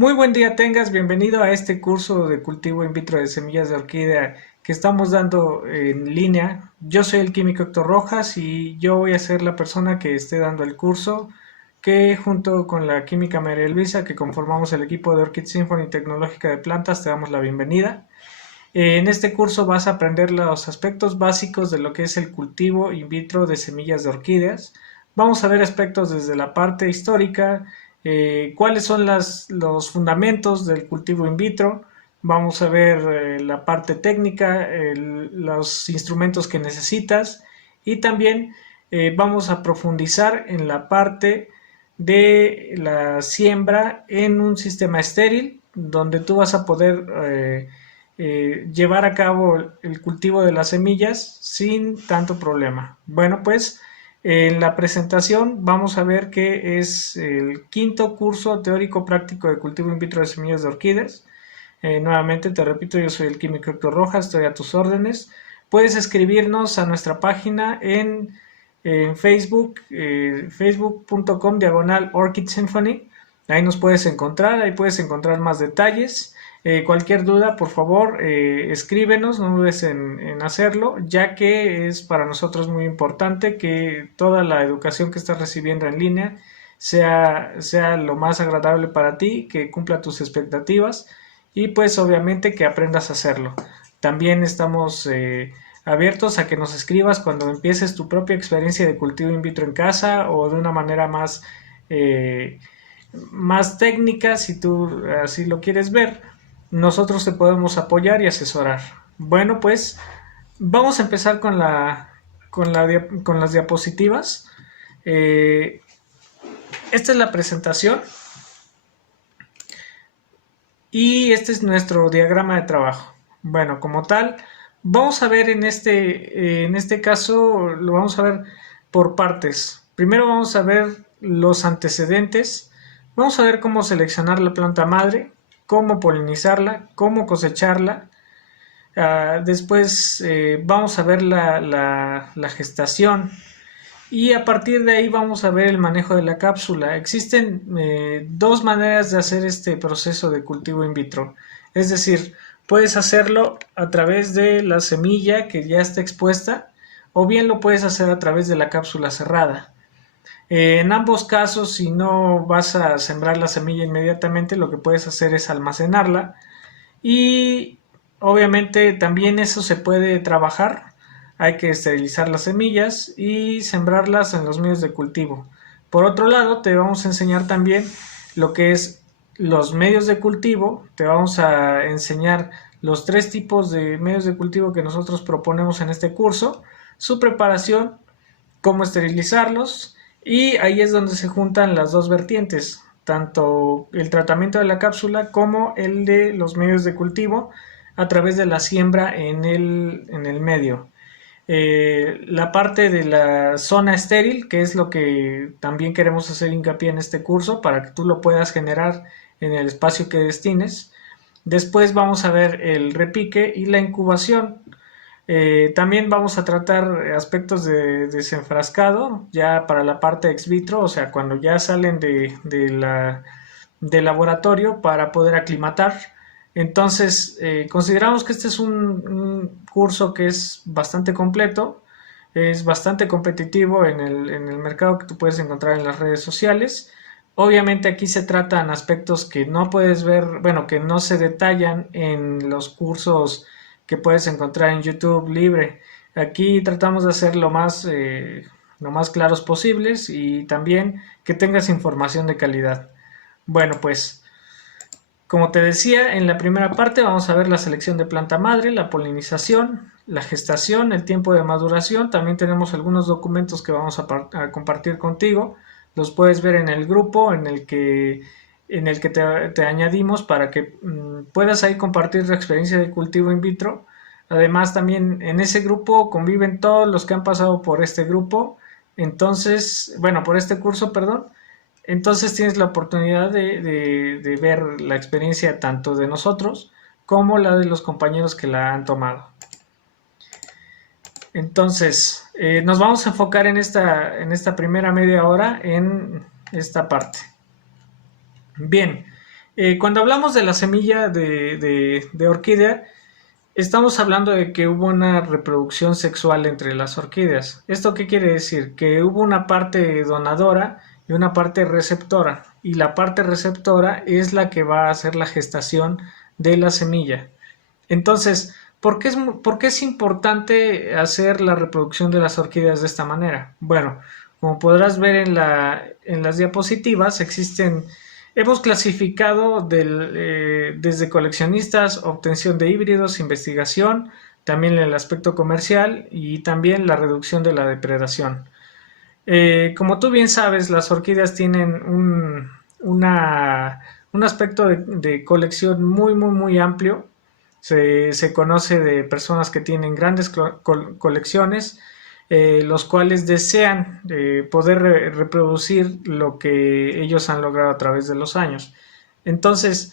Muy buen día tengas, bienvenido a este curso de cultivo in vitro de semillas de orquídea que estamos dando en línea. Yo soy el químico Héctor Rojas y yo voy a ser la persona que esté dando el curso, que junto con la química María Luisa, que conformamos el equipo de Orchid Symphony Tecnológica de Plantas, te damos la bienvenida. En este curso vas a aprender los aspectos básicos de lo que es el cultivo in vitro de semillas de orquídeas. Vamos a ver aspectos desde la parte histórica, cuáles son los fundamentos del cultivo in vitro. Vamos a ver la parte técnica, los instrumentos que necesitas y también vamos a profundizar en la parte de la siembra en un sistema estéril donde tú vas a poder llevar a cabo el cultivo de las semillas sin tanto problema. Bueno, pues en la presentación vamos a ver que es el quinto curso teórico práctico de cultivo in vitro de semillas de orquídeas. Nuevamente te repito, yo soy el químico Héctor Rojas, estoy a tus órdenes. Puedes escribirnos a nuestra página en Facebook, facebook.com/Orchid Symphony. Ahí nos puedes encontrar, ahí puedes encontrar más detalles. Cualquier duda, por favor, escríbenos, no dudes en hacerlo, ya que es para nosotros muy importante que toda la educación que estás recibiendo en línea sea lo más agradable para ti, que cumpla tus expectativas y pues obviamente que aprendas a hacerlo. También estamos abiertos a que nos escribas cuando empieces tu propia experiencia de cultivo in vitro en casa o de una manera eh, más técnica, si tú así lo quieres ver. Nosotros te podemos apoyar y asesorar. Bueno, pues vamos a empezar con las diapositivas. Eh, Esta es la presentación y este es nuestro diagrama de trabajo. Bueno, como tal, vamos a ver en este caso, lo vamos a ver por partes. Primero vamos a ver los antecedentes, vamos a ver cómo seleccionar la planta madre, cómo polinizarla, cómo cosecharla. Después vamos a ver la gestación, y a partir de ahí vamos a ver el manejo de la cápsula. Existen dos maneras de hacer este proceso de cultivo in vitro. Es decir, puedes hacerlo a través de la semilla que ya está expuesta o bien lo puedes hacer a través de la cápsula cerrada. En ambos casos, si no vas a sembrar la semilla inmediatamente, lo que puedes hacer es almacenarla y obviamente también eso se puede trabajar. Hay que esterilizar las semillas y sembrarlas en los medios de cultivo. Por otro lado, te vamos a enseñar también lo que es los medios de cultivo. Te vamos a enseñar los tres tipos de medios de cultivo que nosotros proponemos en este curso, su preparación, cómo esterilizarlos, y ahí es donde se juntan las dos vertientes, tanto el tratamiento de la cápsula como el de los medios de cultivo a través de la siembra en el medio. La parte de la zona estéril, que es lo que también queremos hacer hincapié en este curso para que tú lo puedas generar en el espacio que destines. Después vamos a ver el repique y la incubación. También vamos a tratar aspectos de desenfrascado ya para la parte ex vitro, o sea, cuando ya salen del laboratorio para poder aclimatar. Entonces, consideramos que este es un curso que es bastante completo, es bastante competitivo en el mercado que tú puedes encontrar en las redes sociales. Obviamente aquí se tratan aspectos que no puedes ver, bueno, que no se detallan en los cursos que puedes encontrar en YouTube libre. Aquí tratamos de hacer lo más claros posibles y también que tengas información de calidad. Bueno, pues como te decía, en la primera parte vamos a ver la selección de planta madre, la polinización, la gestación, el tiempo de maduración. También tenemos algunos documentos que vamos a compartir contigo. Los puedes ver en el grupo en el que te añadimos para que puedas ahí compartir tu experiencia de cultivo in vitro. Además, también en ese grupo conviven todos los que han pasado por este grupo. Entonces, bueno, por este curso, perdón. Entonces tienes la oportunidad de ver la experiencia tanto de nosotros como la de los compañeros que la han tomado. Entonces, nos vamos a enfocar en esta primera media hora en esta parte. Bien, Cuando hablamos de la semilla de orquídea, estamos hablando de que hubo una reproducción sexual entre las orquídeas. ¿Esto qué quiere decir? Que hubo una parte donadora y una parte receptora. Y la parte receptora es la que va a hacer la gestación de la semilla. Entonces, por qué es importante hacer la reproducción de las orquídeas de esta manera? Bueno, como podrás ver en las diapositivas, hemos clasificado desde coleccionistas, obtención de híbridos, investigación, también el aspecto comercial y también la reducción de la depredación. Como tú bien sabes, las orquídeas tienen un aspecto de colección muy, muy, muy amplio. Se conoce de personas que tienen grandes colecciones, los cuales desean poder reproducir lo que ellos han logrado a través de los años. Entonces,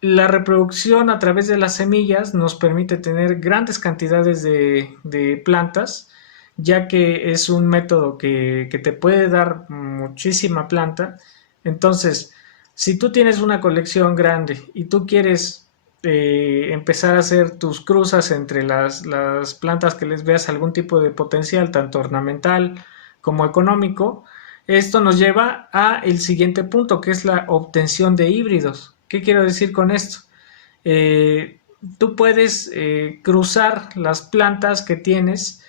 la reproducción a través de las semillas nos permite tener grandes cantidades de plantas, ya que es un método que te puede dar muchísima planta. Entonces, si tú tienes una colección grande y tú quieres empezar a hacer tus cruzas entre las plantas que les veas algún tipo de potencial, tanto ornamental como económico, esto nos lleva a el siguiente punto, que es la obtención de híbridos. ¿Qué quiero decir con esto? Eh, Tú puedes cruzar las plantas que tienes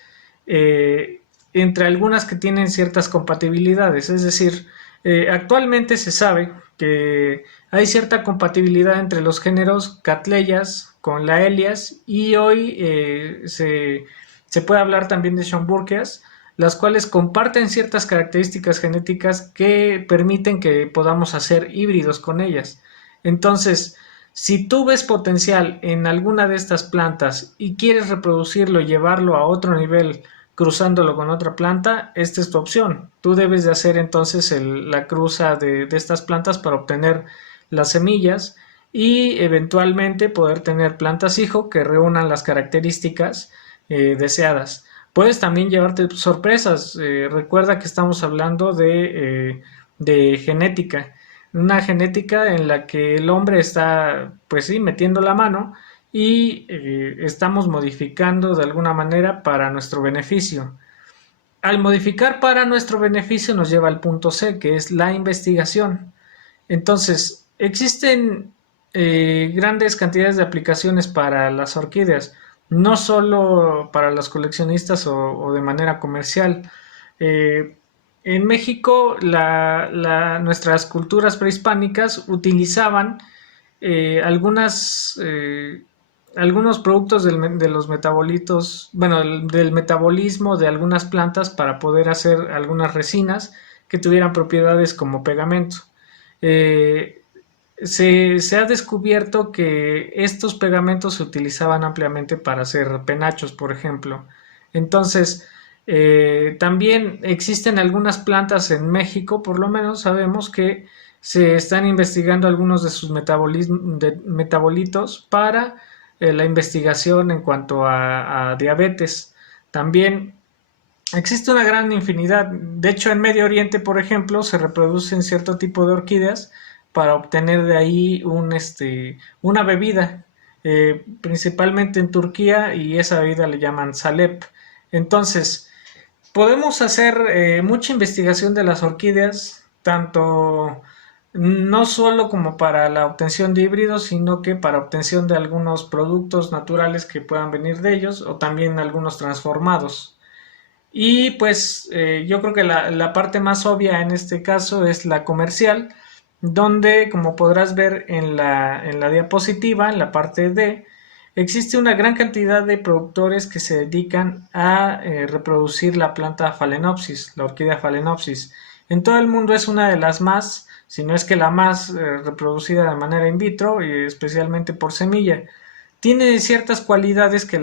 entre algunas que tienen ciertas compatibilidades. Es decir, actualmente se sabe que hay cierta compatibilidad entre los géneros Cattleyas con Laelias y hoy se puede hablar también de Schomburgias, las cuales comparten ciertas características genéticas que permiten que podamos hacer híbridos con ellas. Entonces, si tú ves potencial en alguna de estas plantas y quieres reproducirlo y llevarlo a otro nivel cruzándolo con otra planta, esta es tu opción. Tú debes de hacer entonces la cruza de estas plantas para obtener las semillas y eventualmente poder tener plantas hijo que reúnan las características deseadas. Puedes también llevarte sorpresas. Recuerda que estamos hablando de genética. Una genética en la que el hombre está, pues sí, metiendo la mano y estamos modificando de alguna manera para nuestro beneficio. Al modificar para nuestro beneficio nos lleva al punto C, que es la investigación. Entonces, existen grandes cantidades de aplicaciones para las orquídeas, no solo para los coleccionistas o de manera comercial. Eh, en México, nuestras culturas prehispánicas utilizaban algunos productos de los metabolitos, bueno, del metabolismo de algunas plantas para poder hacer algunas resinas que tuvieran propiedades como pegamento. Eh, se ha descubierto que estos pegamentos se utilizaban ampliamente para hacer penachos, por ejemplo. Entonces, también existen algunas plantas en México, por lo menos sabemos que se están investigando algunos de sus metabolitos para la investigación en cuanto a diabetes. También existe una gran infinidad. De hecho, en Medio Oriente, por ejemplo, se reproducen cierto tipo de orquídeas para obtener de ahí una bebida, principalmente en Turquía, y esa bebida le llaman salep. Entonces, podemos hacer mucha investigación de las orquídeas, tanto no solo como para la obtención de híbridos, sino que para obtención de algunos productos naturales que puedan venir de ellos o también algunos transformados. Y pues yo creo que la parte más obvia en este caso es la comercial, donde como podrás ver en la diapositiva, en la parte D, existe una gran cantidad de productores que se dedican a reproducir la planta Phalaenopsis, la orquídea Phalaenopsis. En todo el mundo es una de las más, si no es que la más reproducida de manera in vitro, y especialmente por semilla. Tiene ciertas cualidades que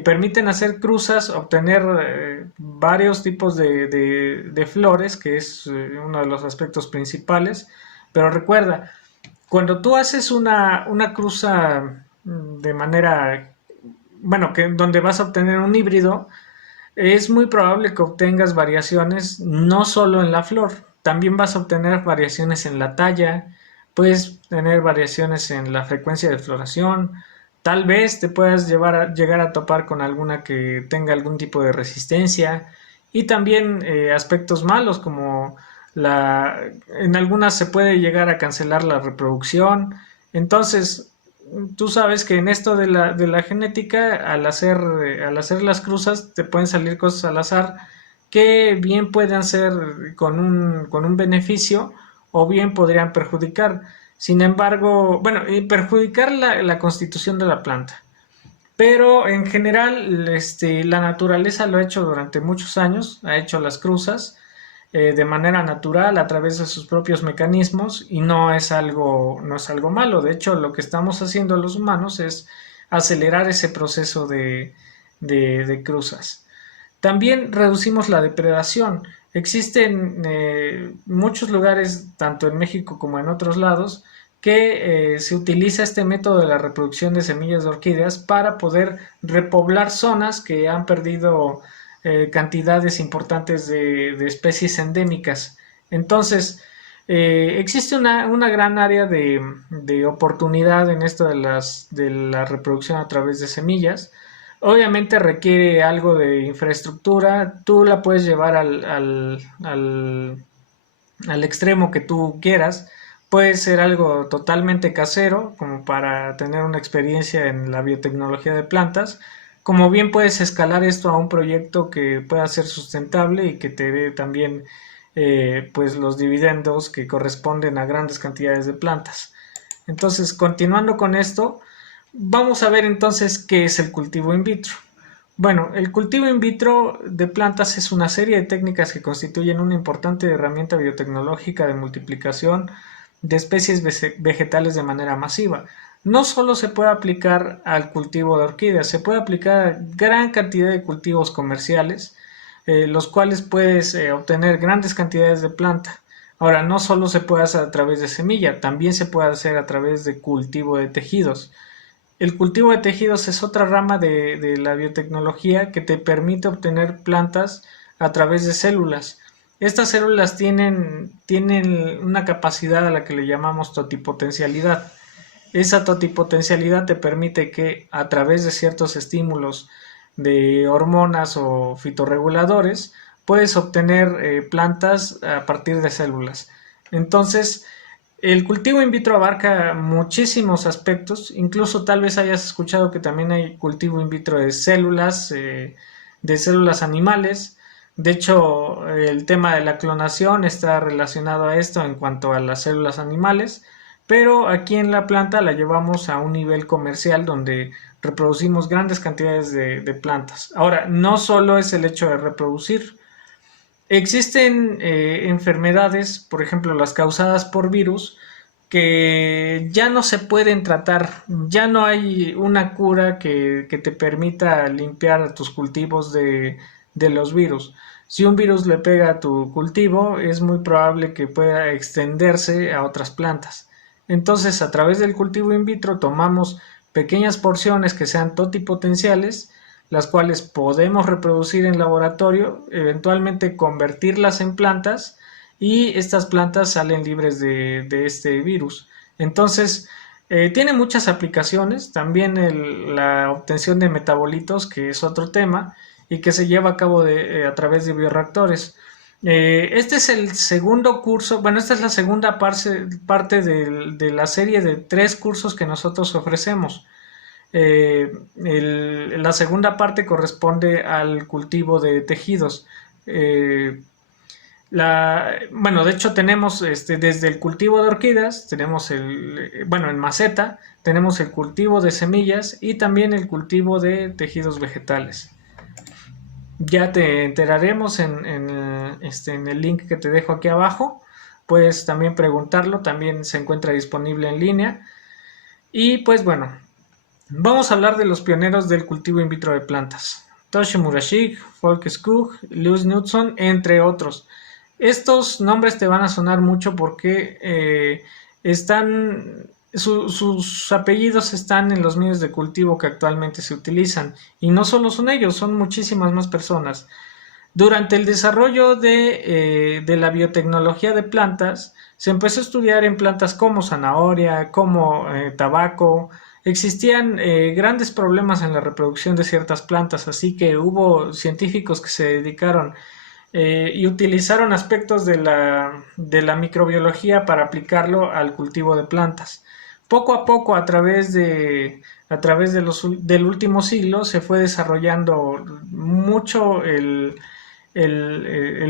permiten hacer cruzas, obtener varios tipos de flores, que es uno de los aspectos principales. Pero recuerda, cuando tú haces una cruza de manera, bueno, donde vas a obtener un híbrido, es muy probable que obtengas variaciones no solo en la flor, también vas a obtener variaciones en la talla, puedes tener variaciones en la frecuencia de floración, tal vez te puedas llegar a topar con alguna que tenga algún tipo de resistencia y también aspectos malos como en algunas se puede llegar a cancelar la reproducción. Entonces, tú sabes que en esto de la genética, al hacer las cruzas, te pueden salir cosas al azar que bien pueden ser con un beneficio o bien podrían perjudicar. Sin embargo, bueno, y perjudicar la constitución de la planta. Pero en general, la naturaleza lo ha hecho durante muchos años, ha hecho las cruzas de manera natural a través de sus propios mecanismos y no es algo malo. De hecho, lo que estamos haciendo los humanos es acelerar ese proceso de cruzas. También reducimos la depredación. Existen muchos lugares, tanto en México como en otros lados, que se utiliza este método de la reproducción de semillas de orquídeas para poder repoblar zonas que han perdido cantidades importantes de especies endémicas. Entonces, existe una gran área de oportunidad en esto de la reproducción a través de semillas. Obviamente requiere algo de infraestructura, tú la puedes llevar al extremo que tú quieras, puede ser algo totalmente casero, como para tener una experiencia en la biotecnología de plantas, como bien puedes escalar esto a un proyecto que pueda ser sustentable y que te dé también pues los dividendos que corresponden a grandes cantidades de plantas. Entonces, continuando con esto, vamos a ver entonces qué es el cultivo in vitro. Bueno, el cultivo in vitro de plantas es una serie de técnicas que constituyen una importante herramienta biotecnológica de multiplicación de especies vegetales de manera masiva. No solo se puede aplicar al cultivo de orquídeas, se puede aplicar a gran cantidad de cultivos comerciales, los cuales puedes obtener grandes cantidades de planta. Ahora, no solo se puede hacer a través de semilla, también se puede hacer a través de cultivo de tejidos. El cultivo de tejidos es otra rama de la biotecnología que te permite obtener plantas a través de células. Estas células tienen una capacidad a la que le llamamos totipotencialidad. Esa totipotencialidad te permite que a través de ciertos estímulos de hormonas o fitorreguladores puedes obtener plantas a partir de células. Entonces, el cultivo in vitro abarca muchísimos aspectos, incluso tal vez hayas escuchado que también hay cultivo in vitro de células animales. De hecho, el tema de la clonación está relacionado a esto en cuanto a las células animales, pero aquí en la planta la llevamos a un nivel comercial donde reproducimos grandes cantidades de plantas. Ahora, no solo es el hecho de reproducir. Existen enfermedades, por ejemplo, las causadas por virus, que ya no se pueden tratar, ya no hay una cura que te permita limpiar tus cultivos de los virus. Si un virus le pega a tu cultivo, es muy probable que pueda extenderse a otras plantas. Entonces, a través del cultivo in vitro tomamos pequeñas porciones que sean totipotenciales, las cuales podemos reproducir en laboratorio, eventualmente convertirlas en plantas y estas plantas salen libres de este virus. Entonces, tiene muchas aplicaciones, también la obtención de metabolitos, que es otro tema, y que se lleva a cabo a través de bioreactores. Este es el segundo curso, bueno, esta es la segunda parte de la serie de 3 cursos que nosotros ofrecemos. La segunda parte corresponde al cultivo de tejidos. Bueno, de hecho tenemos desde el cultivo de orquídeas, tenemos bueno, en maceta, tenemos el cultivo de semillas y también el cultivo de tejidos vegetales. Ya te enteraremos en el link que te dejo aquí abajo. Puedes también preguntarlo, también se encuentra disponible en línea. Y pues bueno, vamos a hablar de los pioneros del cultivo in vitro de plantas. Toshi Murashige, Folke Skog, Lewis Knudson, entre otros. Estos nombres te van a sonar mucho porque sus apellidos están en los medios de cultivo que actualmente se utilizan. Y no solo son ellos, son muchísimas más personas. Durante el desarrollo de la biotecnología de plantas, se empezó a estudiar en plantas como zanahoria, como tabaco. Existían grandes problemas en la reproducción de ciertas plantas, así que hubo científicos que se dedicaron y utilizaron aspectos de la microbiología para aplicarlo al cultivo de plantas. Poco a poco, del último siglo, se fue desarrollando mucho el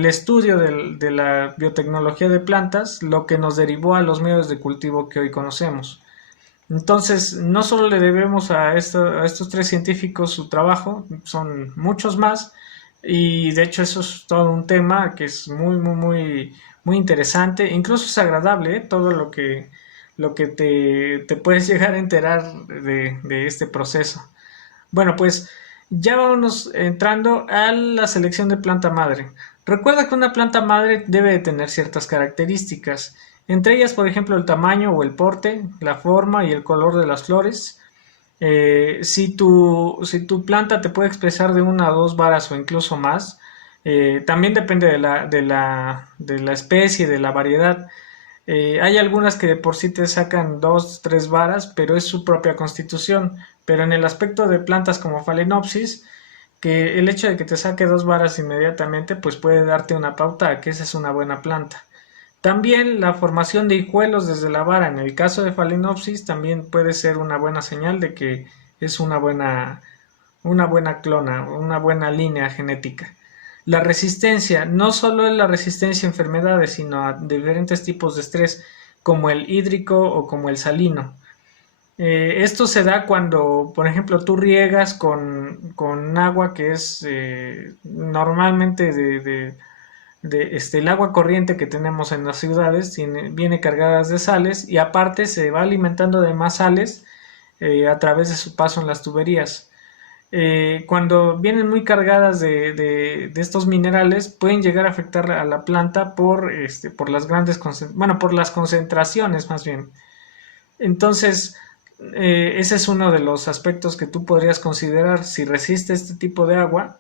estudio de la biotecnología de plantas, lo que nos derivó a los medios de cultivo que hoy conocemos. Entonces, no solo le debemos a estos tres científicos su trabajo, son muchos más, y de hecho eso es todo un tema que es muy, muy, muy, muy interesante, incluso es agradable, todo lo que te puedes llegar a enterar de este proceso. Bueno, pues ya vamos entrando a la selección de planta madre. Recuerda que una planta madre debe de tener ciertas características, entre ellas, por ejemplo, el tamaño o el porte, la forma y el color de las flores. Si tu planta te puede expresar de una a dos varas o incluso más, también depende de la especie, de la variedad. Hay algunas que de por sí te sacan dos, tres varas, pero es su propia constitución. Pero en el aspecto de plantas como Phalaenopsis, que el hecho de que te saque dos varas inmediatamente, pues puede darte una pauta a que esa es una buena planta. También la formación de hijuelos desde la vara, en el caso de Phalaenopsis, también puede ser una buena señal de que es una buena clona, una buena línea genética. La resistencia, no solo es la resistencia a enfermedades, sino a diferentes tipos de estrés, como el hídrico o como el salino. Esto se da cuando, por ejemplo, tú riegas con agua que es normalmente el agua corriente que tenemos en las ciudades, viene cargada de sales y aparte se va alimentando de más sales a través de su paso en las tuberías. Cuando vienen muy cargadas de estos minerales, pueden llegar a afectar a la planta por las por las concentraciones más bien. Entonces, ese es uno de los aspectos que tú podrías considerar. Si resiste este tipo de agua,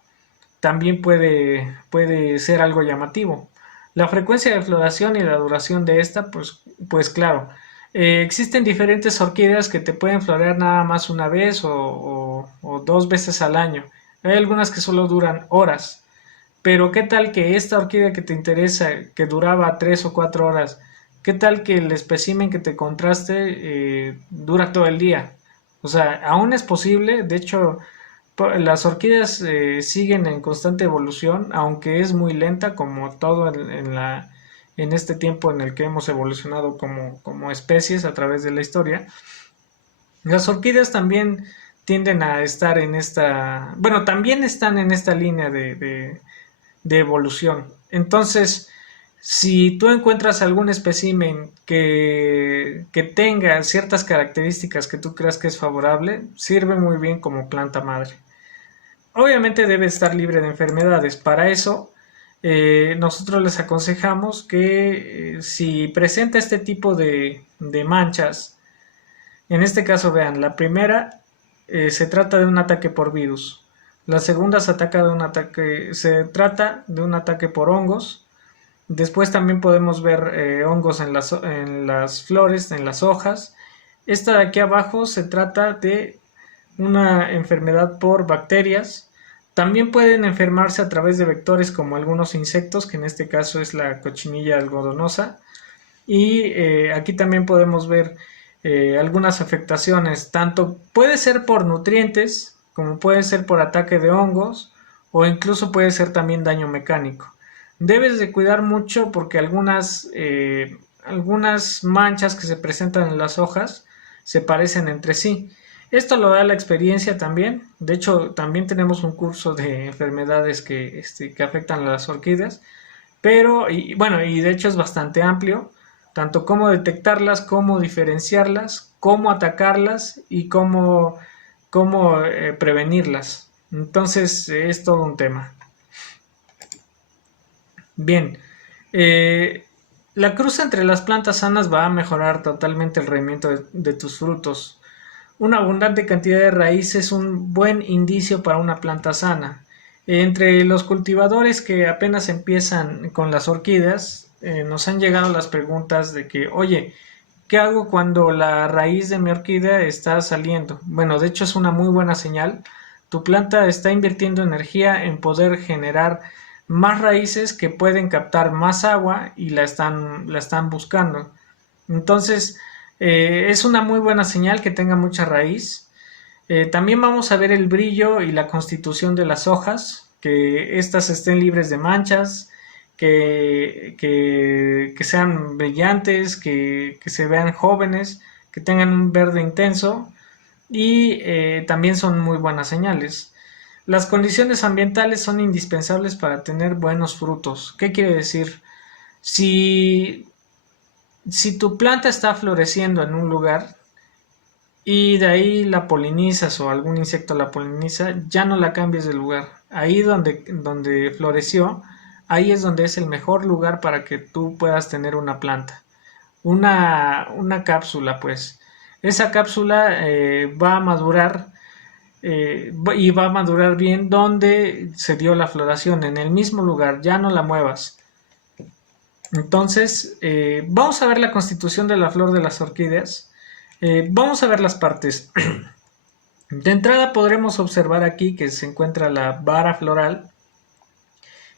también puede ser algo llamativo. La frecuencia de floración y la duración de esta, pues claro, existen diferentes orquídeas que te pueden florear nada más una vez o dos veces al año. Hay algunas que solo duran horas, pero ¿qué tal que esta orquídea que te interesa, que duraba 3 o 4 horas, qué tal que el espécimen que te contraste dura todo el día? O sea, aún es posible, de hecho, las orquídeas siguen en constante evolución, aunque es muy lenta como todo en este tiempo en el que hemos evolucionado como especies a través de la historia. Las orquídeas también tienden a estar bueno, también están en esta línea de evolución. Entonces, si tú encuentras algún espécimen que tenga ciertas características que tú creas que es favorable, sirve muy bien como planta madre. Obviamente debe estar libre de enfermedades. Para eso, nosotros les aconsejamos que si presenta este tipo de manchas, en este caso vean, la primera se trata de un ataque por virus. La segunda se trata de un ataque por hongos. Después también podemos ver hongos en las flores, en las hojas. Esta de aquí abajo se trata de una enfermedad por bacterias. También pueden enfermarse a través de vectores como algunos insectos, que en este caso es la cochinilla algodonosa. Y aquí también podemos ver algunas afectaciones, tanto puede ser por nutrientes, como puede ser por ataque de hongos, o incluso puede ser también daño mecánico. Debes de cuidar mucho porque algunas manchas que se presentan en las hojas se parecen entre sí. Esto lo da la experiencia también. De hecho, también tenemos un curso de enfermedades que afectan a las orquídeas. Pero, y bueno, y de hecho es bastante amplio, tanto cómo detectarlas, cómo diferenciarlas, cómo atacarlas y cómo prevenirlas. Entonces, es todo un tema. Bien, la cruza entre las plantas sanas va a mejorar totalmente el rendimiento de tus frutos. Una abundante cantidad de raíz es un buen indicio para una planta sana. Entre los cultivadores que apenas empiezan con las orquídeas, nos han llegado las preguntas de que, oye, ¿qué hago cuando la raíz de mi orquídea está saliendo? Bueno, de hecho es una muy buena señal. Tu planta está invirtiendo energía en poder generar más raíces que pueden captar más agua y la están buscando. Entonces, es una muy buena señal que tenga mucha raíz. También vamos a ver el brillo y la constitución de las hojas, que éstas estén libres de manchas, que sean brillantes, que se vean jóvenes, que tengan un verde intenso y también son muy buenas señales. Las condiciones ambientales son indispensables para tener buenos frutos. ¿Qué quiere decir? Si, si tu planta está floreciendo en un lugar, y de ahí la polinizas o algún insecto la poliniza, ya no la cambies de lugar. Ahí donde floreció, ahí es donde es el mejor lugar para que tú puedas tener una planta. Una cápsula, pues. Esa cápsula va a madurar y va a madurar bien donde se dio la floración, en el mismo lugar, ya no la muevas. Entonces, vamos a ver la constitución de la flor de las orquídeas. Vamos a ver las partes. De entrada podremos observar aquí que se encuentra la vara floral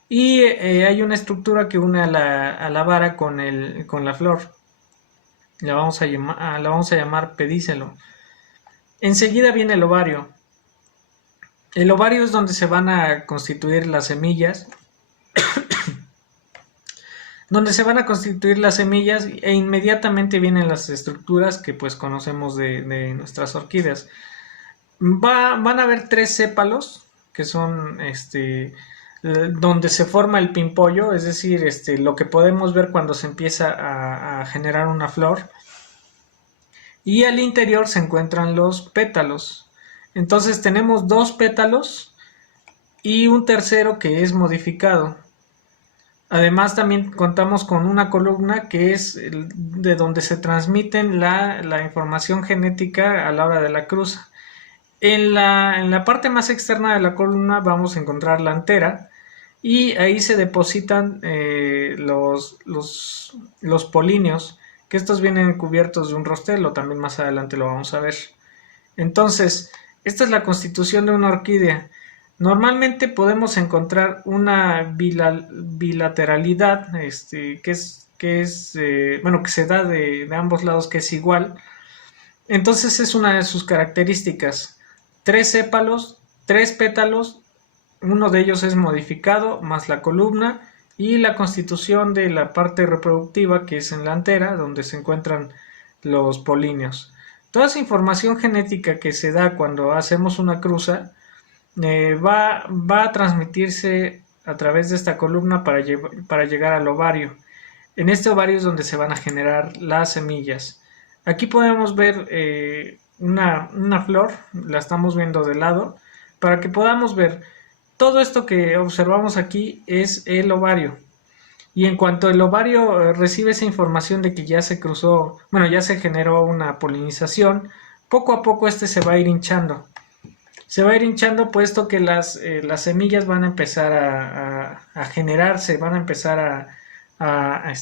y hay una estructura que une a la vara con la flor. La vamos a llamar pedicelo. Enseguida viene el ovario. El ovario es donde se van a constituir las semillas, e inmediatamente vienen las estructuras que pues conocemos de nuestras orquídeas. Van a haber 3 sépalos que son donde se forma el pimpollo, es decir, lo que podemos ver cuando se empieza a generar una flor. Y al interior se encuentran los pétalos. Entonces tenemos 2 pétalos y un tercero que es modificado. Además también contamos con una columna que es de donde se transmiten la información genética a la hora de la cruza. En la parte más externa de la columna vamos a encontrar la antera y ahí se depositan los polinios, que estos vienen cubiertos de un rostelo, también más adelante lo vamos a ver. Entonces, esta es la constitución de una orquídea. Normalmente podemos encontrar una bilateralidad, que se da de ambos lados, que es igual. Entonces es una de sus características. 3 sépalos, 3 pétalos, uno de ellos es modificado, más la columna y la constitución de la parte reproductiva, que es en la antera, donde se encuentran los polinios. Toda esa información genética que se da cuando hacemos una cruza va a transmitirse a través de esta columna para llegar al ovario. En este ovario es donde se van a generar las semillas. Aquí podemos ver una flor, la estamos viendo de lado, para que podamos ver todo esto que observamos aquí es el ovario. Y en cuanto el ovario recibe esa información de que ya se cruzó, bueno, ya se generó una polinización, poco a poco se va a ir hinchando. Se va a ir hinchando puesto que las semillas van a empezar a generarse, van a empezar a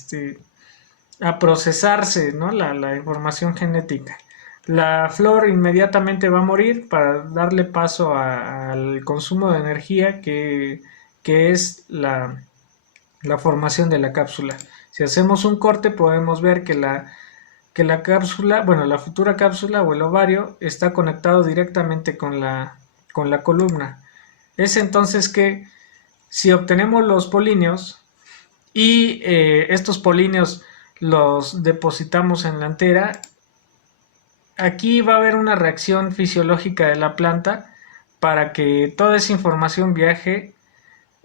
procesarse, ¿no? La información genética. La flor inmediatamente va a morir para darle paso al consumo de energía que es la formación de la cápsula. Si hacemos un corte podemos ver que la cápsula, bueno, la futura cápsula o el ovario está conectado directamente con la columna. Es entonces que si obtenemos los polinios y estos polinios los depositamos en la antera, aquí va a haber una reacción fisiológica de la planta para que toda esa información viaje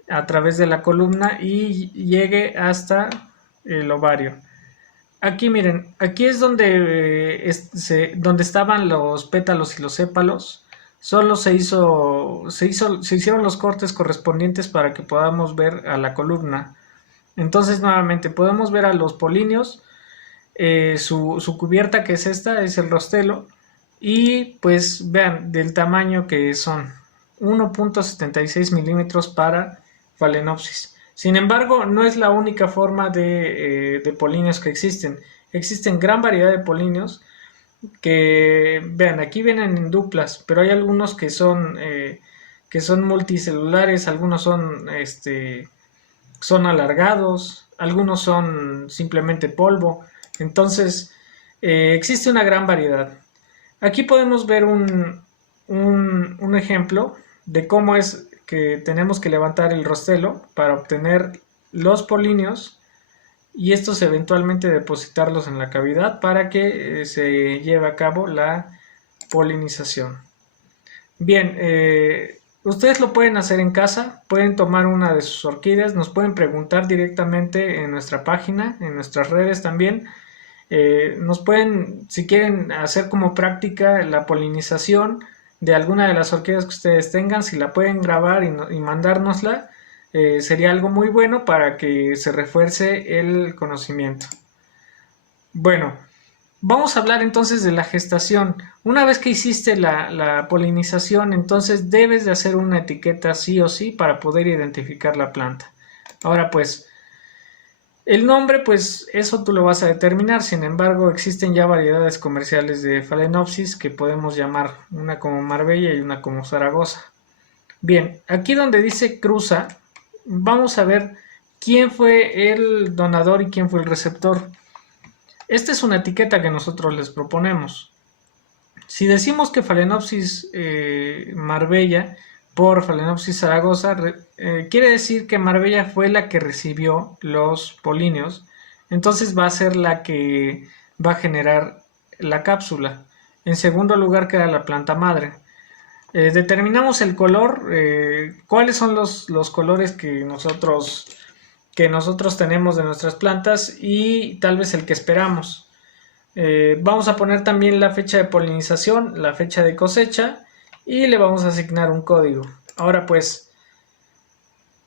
a través de la columna y llegue hasta el ovario. Aquí miren, aquí es donde, donde estaban los pétalos y los sépalos. Solo se hicieron los cortes correspondientes para que podamos ver a la columna. Entonces nuevamente podemos ver a los polinios, su cubierta, que es el rostelo, y pues vean del tamaño que son. 1.76 milímetros para Phalaenopsis. Sin embargo, no es la única forma de polinios que existen. Existen gran variedad de polinios que, vean, aquí vienen en duplas, pero hay algunos que son multicelulares, algunos son alargados, algunos son simplemente polvo. Entonces, existe una gran variedad. Aquí podemos ver un ejemplo de cómo es que tenemos que levantar el rostelo para obtener los polinios y estos eventualmente depositarlos en la cavidad para que se lleve a cabo la polinización. Bien, ustedes lo pueden hacer en casa, pueden tomar una de sus orquídeas, nos pueden preguntar directamente en nuestra página, en nuestras redes también. Nos pueden, si quieren, hacer como práctica la polinización de alguna de las orquídeas que ustedes tengan, si la pueden grabar y mandárnosla, sería algo muy bueno para que se refuerce el conocimiento. Bueno, vamos a hablar entonces de la gestación. Una vez que hiciste la polinización, entonces debes de hacer una etiqueta sí o sí para poder identificar la planta. Ahora pues, el nombre, pues eso tú lo vas a determinar. Sin embargo, existen ya variedades comerciales de Phalaenopsis que podemos llamar una como Marbella y una como Zaragoza. Bien, aquí donde dice cruza, vamos a ver quién fue el donador y quién fue el receptor. Esta es una etiqueta que nosotros les proponemos. Si decimos que Phalaenopsis Marbella por Phalaenopsis Zaragoza, quiere decir que Marbella fue la que recibió los polinios, entonces va a ser la que va a generar la cápsula. En segundo lugar queda la planta madre. Determinamos el color, cuáles son los colores que nosotros tenemos de nuestras plantas y tal vez el que esperamos. Vamos a poner también la fecha de polinización, la fecha de cosecha y le vamos a asignar un código. Ahora pues,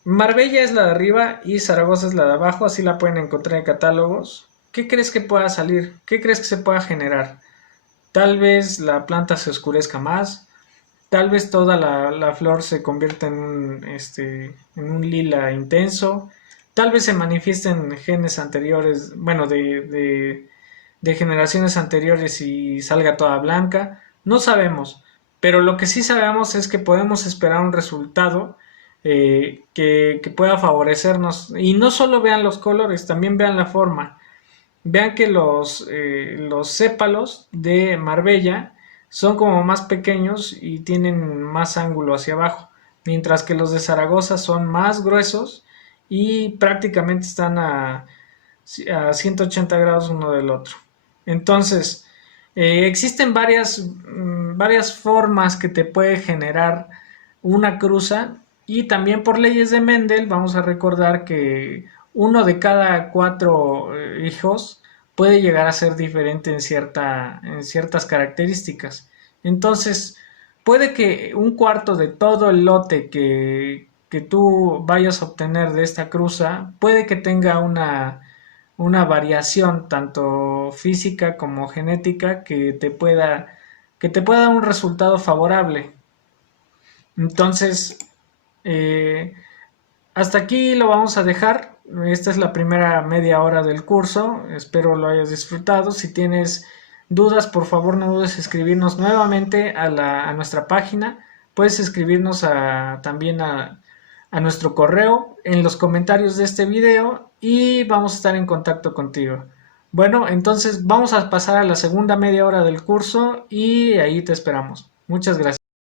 Marbella es la de arriba y Zaragoza es la de abajo, así la pueden encontrar en catálogos. ¿Qué crees que pueda salir? ¿Qué crees que se pueda generar? Tal vez la planta se oscurezca más, tal vez toda la flor se convierta en un lila intenso, tal vez se manifiesten genes anteriores, bueno, de generaciones anteriores y salga toda blanca, no sabemos, pero lo que sí sabemos es que podemos esperar un resultado que pueda favorecernos. Y no solo vean los colores, también vean la forma. Vean que los sépalos de Marbella son como más pequeños y tienen más ángulo hacia abajo, mientras que los de Zaragoza son más gruesos y prácticamente están a 180 grados uno del otro. Entonces, existen varias formas que te puede generar una cruza y también por leyes de Mendel vamos a recordar que uno de cada 4 hijos puede llegar a ser diferente en ciertas características. Entonces, puede que un cuarto de todo el lote que tú vayas a obtener de esta cruza, puede que tenga una variación tanto física como genética que te pueda dar un resultado favorable. Entonces, eh, hasta aquí lo vamos a dejar. Esta es la primera media hora del curso. Espero lo hayas disfrutado. Si tienes dudas, por favor no dudes en escribirnos nuevamente a nuestra página. Puedes escribirnos también a nuestro correo en los comentarios de este video y vamos a estar en contacto contigo. Bueno, entonces vamos a pasar a la segunda media hora del curso y ahí te esperamos. Muchas gracias.